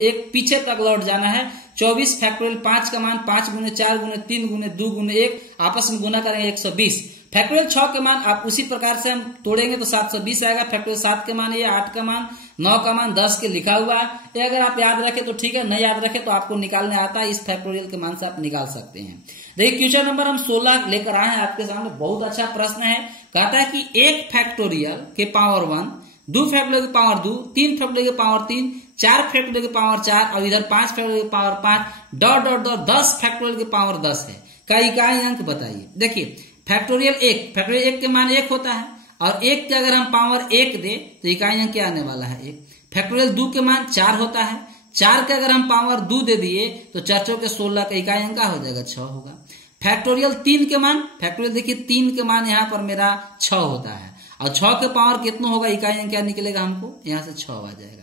एक पीछे तक लौट जाना है। 24 फैक्टोरियल 5 का मान 5 गुने 4 गुने 3 गुने 2 गुने 1 आपस में गुना करेंगे 120। फैक्टोरियल 6 के मान आप उसी प्रकार से हम तोड़ेंगे तो 720 आएगा। फैक्टोरियल 7 के मान ये, 8 का मान, 9 का मान, 10 के लिखा हुआ है। ये अगर आप याद रखें तो ठीक है, नहीं याद रखें तो आपको निकालने आता है, इस फैक्टोरियल के मान से आप निकाल सकते हैं। देखिए क्वेश्चन नंबर हम 16 लेकर आए हैं आपके सामने। बहुत अच्छा प्रश्न है। कहता है कि 1 फैक्टोरियल के पावर 1, 2 फैक्टोरियल के पावर 2, 3 फैक्टोरियल के पावर 3, 4 फैक्टोरियल के पावर 4 और इधर 5 फैक्टोरियल के power 5 dot dot dot 10 factorial के पावर 10 है का इकाई अंक बताइए। देखिए फैक्टोरियल 1, फैक्टोरियल 1 के मान 1 होता है और 1 के अगर हम पावर 1 दे तो इकाई अंक क्या आने वाला है 1। फैक्टोरियल 2 के मान 4 होता है, 4 के अगर हम पावर 2 दे दिए तो 4 चौके 16 का इकाई अंक हो जाएगा 6 होगा। फैक्टोरियल 3 के मान, फैक्टोरियल देखिए 3 के मान यहाँ पर मेरा 6 होता है और 6 के पावर कितना होगा इकाई अंक क्या निकलेगा हमको, यहाँ से 6 आ जाएगा।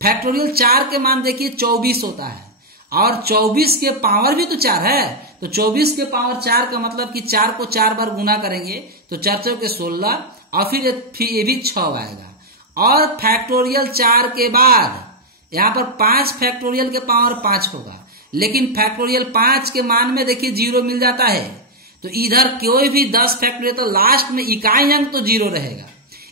फैक्टोरियल 4 के मान देखिए 24 होता है और 24 के पावर भी तो 4 है, तो 24 के पावर 4 का मतलब कि 4 को 4 बार गुना करेंगे तो 4 चौके 16 और फिर ये भी 6 आएगा। और फैक्टोरियल 4 के बाद यहाँ पर 5 फैक्टोरियल के पावर 5 होगा, लेकिन फैक्टोरियल 5 के मान में देखिए 0 मिल जाता है, तो इधर कोई भी 10 फैक्टोरियल तो लास्ट में इकाई अंक तो 0 रहेगा,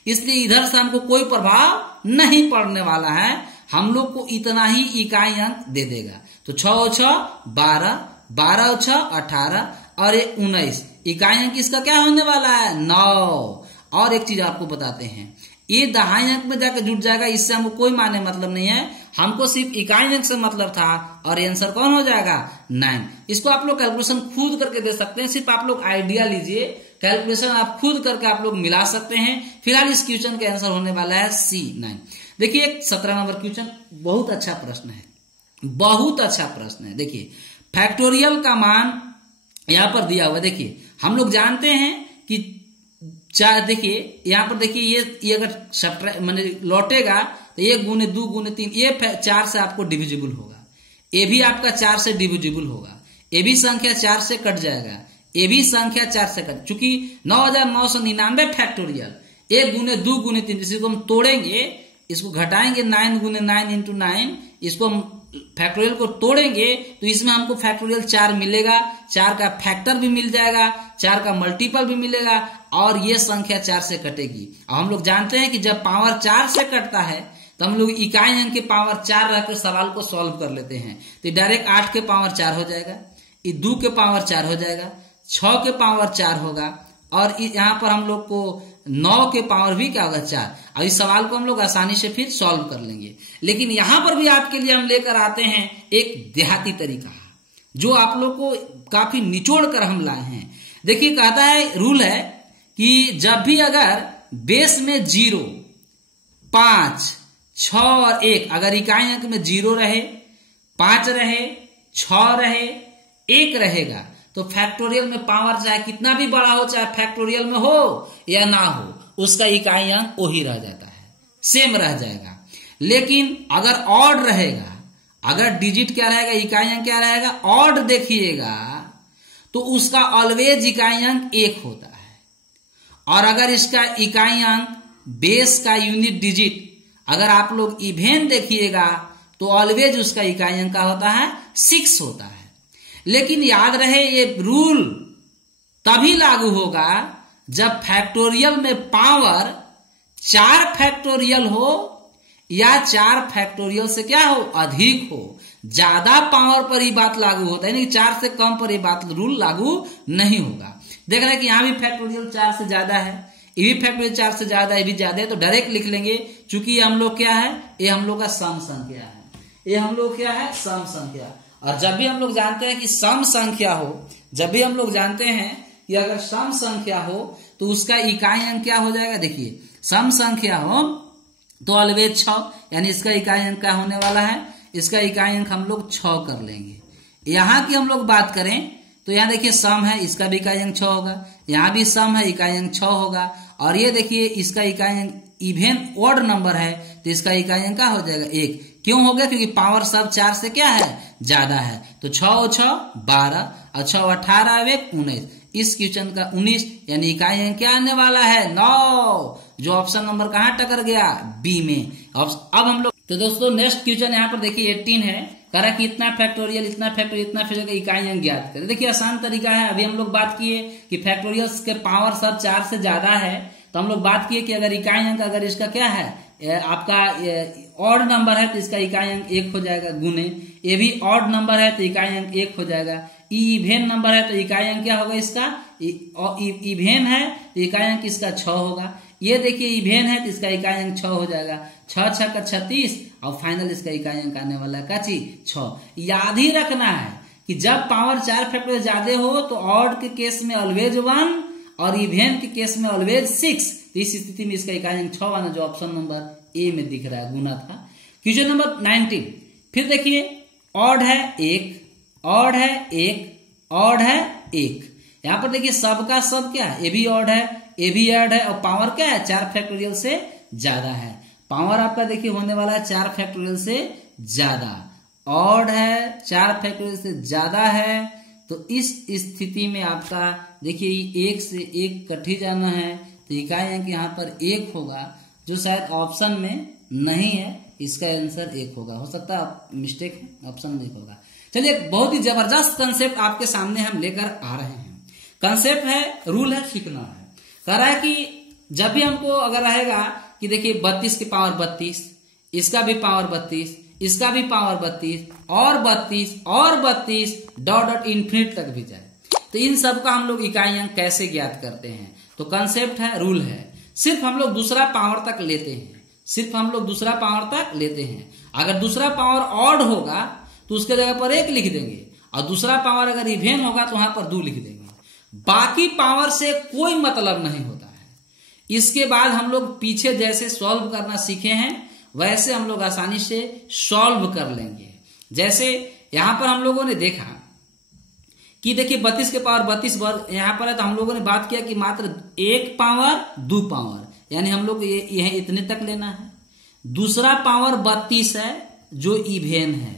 इसलिए इधर से हमको कोई प्रभाव नहीं पड़ने वाला है, हम लोग को इतना ही इकाई अंक दे देगा। तो 6 6 12, 12 6 18 और ये 19 इकाई अंक इसका क्या होने वाला है 9। और एक चीज आपको बताते हैं, ये दहाई अंक में जाकर जुट जाएगा, इससे हमको कोई माने मतलब नहीं है, हमको सिर्फ इकाई अंक से मतलब था और आंसर कौन हो जाएगा 9। इसको आप लोग कैलकुलेशन खुद करके दे सकते हैं, सिर्फ आप लोग आइडिया लीजिए, कैलकुलेशन आप खुद करके आप लोग मिला सकते हैं। फिलहाल इस क्वेश्चन का आंसर होने वाला है C 9। देखिए 17 नंबर क्वेश्चन बहुत अच्छा प्रश्न है, बहुत अच्छा प्रश्न है। देखिए फैक्टोरियल का मान यहां पर दिया हुआ, देखिए हम लोग जानते हैं कि देखिए यहां पर देखिए ये अगर माने लौटेगा तो 1 गुने 2 गुने 3 ये 4 से आपको डिविजिबल होगा, ये भी आपका 4 से डिविजिबल होगा, ये भी संख्या 4 से कट जाएगा, ये भी संख्या 4 से कट, चूंकि 9999 फैक्टोरियल 1 गुने 2 गुने 3, इसको हम तोड़ेंगे, इसको घटाएंगे 9 गुने 9 इंटू 9, इसको हम फैक्टोरियल को तोड़ेंगे तो इसमें हमको फैक्टोरियल 4 मिलेगा, 4 का फैक्टर भी मिल जाएगा, 4 का मल्टीपल भी मिलेगा और ये संख्या 4 से कटेगी। और हम लोग जानते हैं कि जब पावर 4 से कटता है तो हम लोग इकाई अंक के पावर 4 रहकर सवाल को सॉल्व कर लेते हैं, तो डायरेक्ट 8 के पावर 4 हो जाएगा, ये 2 के पावर 4 हो जाएगा, 6 के पावर 4 होगा और यहाँ पर हम लोग को 9 के पावर भी क्या होगा 4। अब इस सवाल को हम लोग आसानी से फिर सॉल्व कर लेंगे, लेकिन यहां पर भी आपके लिए हम लेकर आते हैं एक देहाती तरीका जो आप लोग को काफी निचोड़ कर हम लाए हैं। देखिए कहता है, रूल है कि जब भी अगर बेस में 0, 5, 6 और 1 अगर इकाई अंक में 0 रहे, 5 रहे, 6 रहे, 1 रहेगा तो फैक्टोरियल में पावर चाहे कितना भी बड़ा हो, चाहे फैक्टोरियल में हो या ना हो, उसका इकाई अंक वही रह जाता है, सेम रह जाएगा। लेकिन अगर ऑड रहेगा, अगर डिजिट क्या रहेगा, इकाई अंक क्या रहेगा, ऑड देखिएगा तो उसका ऑलवेज इकाई अंक 1 होता है। और अगर इसका इकाई अंक बेस का यूनिट डिजिट अगर आप लोग इवेन देखिएगा तो ऑलवेज उसका इकाई अंक का होता है 6 होता है। लेकिन याद रहे ये रूल तभी लागू होगा जब फैक्टोरियल में पावर 4 फैक्टोरियल हो या 4 फैक्टोरियल से क्या हो अधिक हो, ज्यादा पावर पर ही बात लागू होता है, नहीं 4 से कम पर ही बात रूल लागू नहीं होगा। देख रहे हैं कि यहाँ भी फैक्टोरियल 4 से ज्यादा है, ये भी फैक्टोरियल 4 से ज्यादा है, ये भी ज्यादा है, तो डायरेक्ट लिख लेंगे, चूंकि हम लोग क्या है, ये हम लोग का सम संख्या है, ये हम लोग क्या है सम संख्या। और जब भी हम लोग जानते हैं कि सम संख्या हो, जब भी हम लोग जानते हैं कि अगर सम संख्या हो तो उसका इकाई अंक क्या हो जाएगा, देखिए सम संख्या हो तो ऑलवेज 6, यानी इसका इकाई अंक क्या होने वाला है, इसका इकाई अंक हम लोग 6 कर लेंगे। यहाँ की हम लोग बात करें तो यहाँ देखिए सम है, इसका भी इकाई अंक 6 होगा, यहाँ भी सम है, इकाई अंक 6 होगा, और ये देखिए इसका इकाई अंक इवेन ऑड नंबर है तो इसका इकाई अंक क्या हो जाएगा 1। क्यों हो गया, क्योंकि पावर सब 4 से क्या है ज्यादा है, तो 6 6 12 और 6 18 1 19, इस क्वेश्चन का 19 यानी इकाई अंक क्या आने वाला है 9, जो ऑप्शन नंबर कहाँ टकर गया बी में। अब हम लोग तो दोस्तों नेक्स्ट क्वेश्चन यहाँ पर देखिए 18 है, कह रहा है कि इतना फैक्टोरियल इतना फैक्टोरियल इतना फैक्टोरियल इकाई अंक ज्ञात करें। देखिए आसान तरीका है, अभी हम लोग बात किए कि फैक्टोरियल्स के पावर सब 4 से ज्यादा है, तो हम लोग बात किए कि अगर इकाई अंक अगर इसका क्या है आपका ऑड नंबर है तो इसका इकाई अंक 1 हो जाएगा गुने, ये भी ऑड नंबर है तो इकाई अंक 1 हो जाएगा, इवेन नंबर है तो इकाई अंक क्या होगा इसका इवेन है तो इकाई अंक इसका 6 होगा, ये देखिए इवेन है तो इसका इकाई अंक 6 हो जाएगा, 6 6 का 36 और फाइनल इसका इकाई अंक आने वाला है काची 6। याद ही रखना है कि जब पावर 4 फैक्टोरियल ज्यादा हो तो ऑड के केस में ऑलवेज 1 और इवेन के केस में ऑलवेज 6, तो इस स्थिति में इसका इकाई अंक 6 आना जो ऑप्शन नंबर ए में दिख रहा है गुना था। क्वेश्चन नंबर 19 फिर देखिए ऑड है 1, ऑड है 1, ऑड है 1, यहाँ पर देखिए सबका सब क्या है, ए भी ऑड है ए भी ऑड है और पावर क्या है 4 फैक्टोरियल से ज्यादा है, पावर आपका देखिए होने वाला है 4 फैक्टोरियल से ज्यादा, ऑड है 4 फैक्टोरियल से ज्यादा है, तो इस स्थिति में आपका देखिए 1 से 1 कट ही जाना है, तो इकाई अंक यहाँ पर 1 होगा जो शायद ऑप्शन में नहीं है, इसका आंसर 1 होगा, हो सकता है मिस्टेक है ऑप्शन में 1 होगा। चलिए बहुत ही जबरदस्त कंसेप्ट आपके सामने हम लेकर आ रहे हैं, कंसेप्ट है रूल है सीखना है, कह रहा है कि जब भी हमको अगर रहेगा कि देखिए 32 की पावर 32, इसका भी पावर 32, इसका भी पावर 32 और 32 और 32 डॉट डॉट इन्फिनिट तक भी जाए, तो इन सब का हम लोग इकाई अंक कैसे ज्ञात करते हैं, तो कंसेप्ट है रूल है, सिर्फ हम लोग दूसरा पावर तक लेते हैं, सिर्फ हम लोग दूसरा पावर तक लेते हैं, अगर दूसरा पावर ऑड होगा तो उसके जगह पर 1 लिख देंगे और दूसरा पावर अगर इवेन होगा तो वहां पर 2 लिख देंगे, बाकी पावर से कोई मतलब नहीं होता है। इसके बाद हम लोग पीछे जैसे सॉल्व करना सीखे हैं वैसे हम लोग आसानी से सॉल्व कर लेंगे। जैसे यहां पर हम लोगों ने देखा कि देखिए 32 के पावर 32 वर्ग यहां पर है, तो हम लोगों ने बात किया कि मात्र 1 पावर 2 पावर, यानी हम लोग ये इतने तक लेना है, दूसरा पावर 32 है जो इवेन है,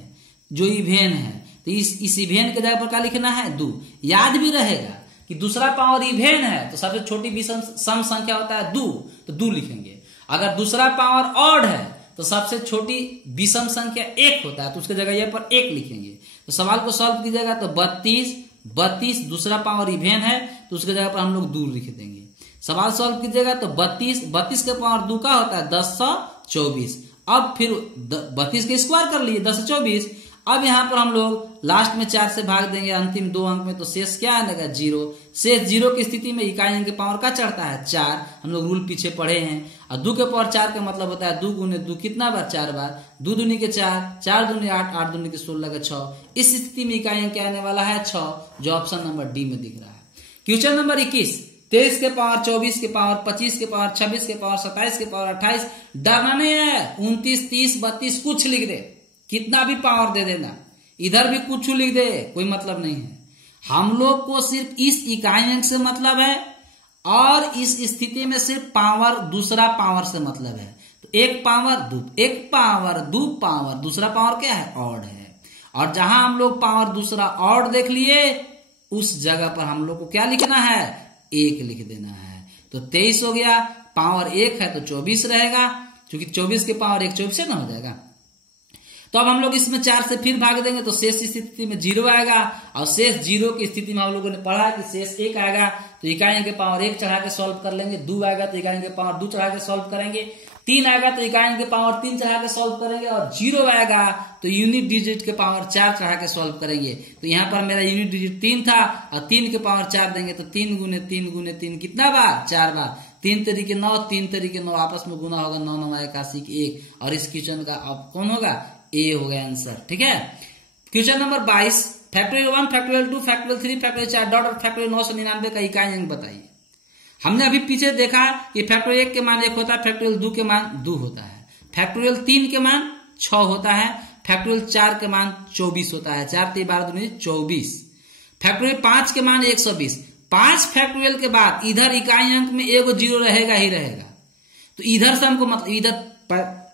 जो इवेन है, तो इस इवेन के जगह पर क्या लिखना है 2, याद भी रहेगा कि दूसरा पावर इवेन है तो सबसे छोटी विषम सम संख्या होता है 2, तो 2 लिखेंगे, अगर दूसरा पावर ऑड है तो सबसे छोटी विषम संख्या 1 होता है तो उसके जगह यहाँ पर 1 लिखेंगे, तो सवाल को सॉल्व कीजिएगा तो 32 दूसरा पावर इवेन है तो उसके जगह पर हम लोग 2 लिख देंगे, सवाल सॉल्व कीजिएगा तो 32 के पावर 2 का होता है 1024, अब फिर 32 के स्क्वायर कर लिए 1024, अब यहाँ पर हम लोग लास्ट में 4 से भाग देंगे अंतिम 2 अंक में, तो शेष क्या आएगा 0, शेष 0 की स्थिति में इकाई अंक के पावर का चढ़ता है 4, हम लोग रूल पीछे पढ़े हैं, और 2 के पावर 4 का मतलब होता है 2 गुने 2 कितना बार 4 बार, 2 दूनी के 4, 4 दूनी 8, 8 दूनी के 16 का 6, इस स्थिति में इकाई अंक क्या आने वाला है 6, जो ऑप्शन नंबर डी में दिख रहा है। क्वेश्चन नंबर 21 23 के पावर 24 के पावर 25 के पावर 26 के पावर 27 के पावर 28, डरना नहीं है, 29 30 32 कुछ लिख दे, कितना भी पावर दे देना, इधर भी कुछ लिख दे, कोई मतलब नहीं है, हम लोग को सिर्फ इस इकाई अंक से मतलब है और इस स्थिति में सिर्फ पावर दूसरा पावर से मतलब है, तो 1 पावर 2 पावर दूसरा पावर क्या है ऑड है, और जहां हम लोग पावर दूसरा ऑड देख लिए उस जगह पर हम लोग को क्या लिखना है 1 लिख देना है, तो 23 हो गया, पावर 1 है तो 24 रहेगा, क्योंकि 24 के पावर 1 24 से ना हो जाएगा, तो अब हम लोग इसमें 4 से फिर भाग देंगे तो शेष स्थिति में 0 आएगा, और शेष 0 की स्थिति में हम लोगों ने पढ़ा कि शेष 1 आएगा तो इकाई के पावर 1 चढ़ा के सॉल्व कर लेंगे, 2 आएगा तो इकाई के पावर 2 चढ़ा के सॉल्व करेंगे, 3 आएगा तो इकाई के पावर 3 चढ़ा के सॉल्व करेंगे, और 0 आएगा तो यूनिट डिजिट के पावर 4 चढ़ा के सॉल्व करेंगे, तो यहाँ पर मेरा यूनिट डिजिट 3 था और 3 के पावर 4 देंगे तो 3 गुने 3 गुने 3 कितना बार 4 बार, 3 तरीके 9 3 तरीके 9 आपस में गुना होगा, 9 9 81 1, और इस क्वेश्चन का अब कौन होगा ए हो गया आंसर। ठीक है, question number 22 factorial 1 factorial 2 factorial 3 factorial 4 dot और फैक्टोरियल 999 का इकाई अंक बताइए। हमने अभी पीछे देखा कि फैक्टोरियल 1 के मान 1 होता है, फैक्टोरियल 2 के मान 2 होता है, फैक्टोरियल 3 के मान 6 होता है, फैक्टोरियल 4 के मान 24 होता है, 4 3 12 दूनी 24, फैक्टोरियल 5 के मान 120, 5 फैक्टोरियल के बाद इधर इकाई अंक में एगो 0 रहेगा ही रहेगा, तो इधर से हमको मतलब इधर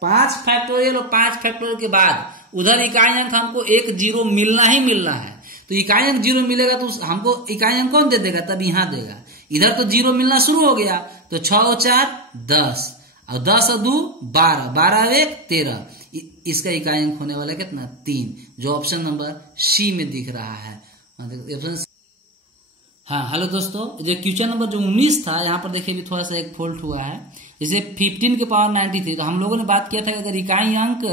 5 फैक्टोरियल और 5 फैक्टोरियल के बाद उधर इकाई अंक हमको 1 0 मिलना ही मिलना है, तो इकाई अंक 0 मिलेगा तो हमको इकाई अंक कौन दे देगा तब यहां देगा, इधर तो 0 मिलना शुरू हो गया, तो 6 और 4 10 और 10 और 2 12 12 और 1 13, इसका इकाई अंक होने वाला कितना 3, जो ऑप्शन नंबर सी में दिख रहा है। हाँ हेलो दोस्तों, ये क्वेश्चन नंबर जो 19 था, यहाँ पर देखिए भी थोड़ा सा एक फॉल्ट हुआ है। जैसे 15 के पावर 93, तो हम लोगों ने बात किया था कि अगर इकाई अंक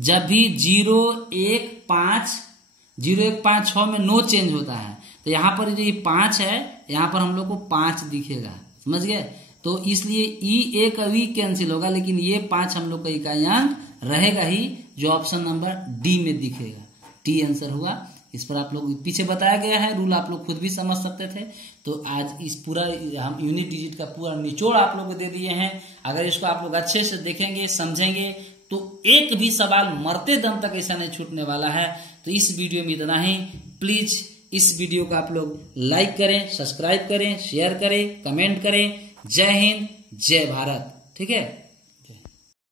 जब भी 0, 1, 5, 6 में नो चेंज होता है, तो यहाँ पर जो ये 5 है, यहाँ पर हम लोग को 5 दिखेगा, समझ गए। तो इसलिए ई ए का वी कैंसिल होगा, लेकिन ये 5 हम लोग का इकाई अंक रहेगा ही, जो ऑप्शन नंबर डी में दिखेगा। टी आंसर हुआ। इस पर आप लोग पीछे बताया गया है, रूल आप लोग खुद भी समझ सकते थे। तो आज इस पूरा हम यूनिट डिजिट का पूरा निचोड़ आप लोग को दे दिए हैं। अगर इसको आप लोग अच्छे से देखेंगे, समझेंगे, तो एक भी सवाल मरते दम तक ऐसा नहीं छूटने वाला है। तो इस वीडियो में इतना ही। प्लीज इस वीडियो को आप लोग लाइक करें, सब्सक्राइब करें, शेयर करें, कमेंट करें। जय हिंद, जय भारत। ठीक है।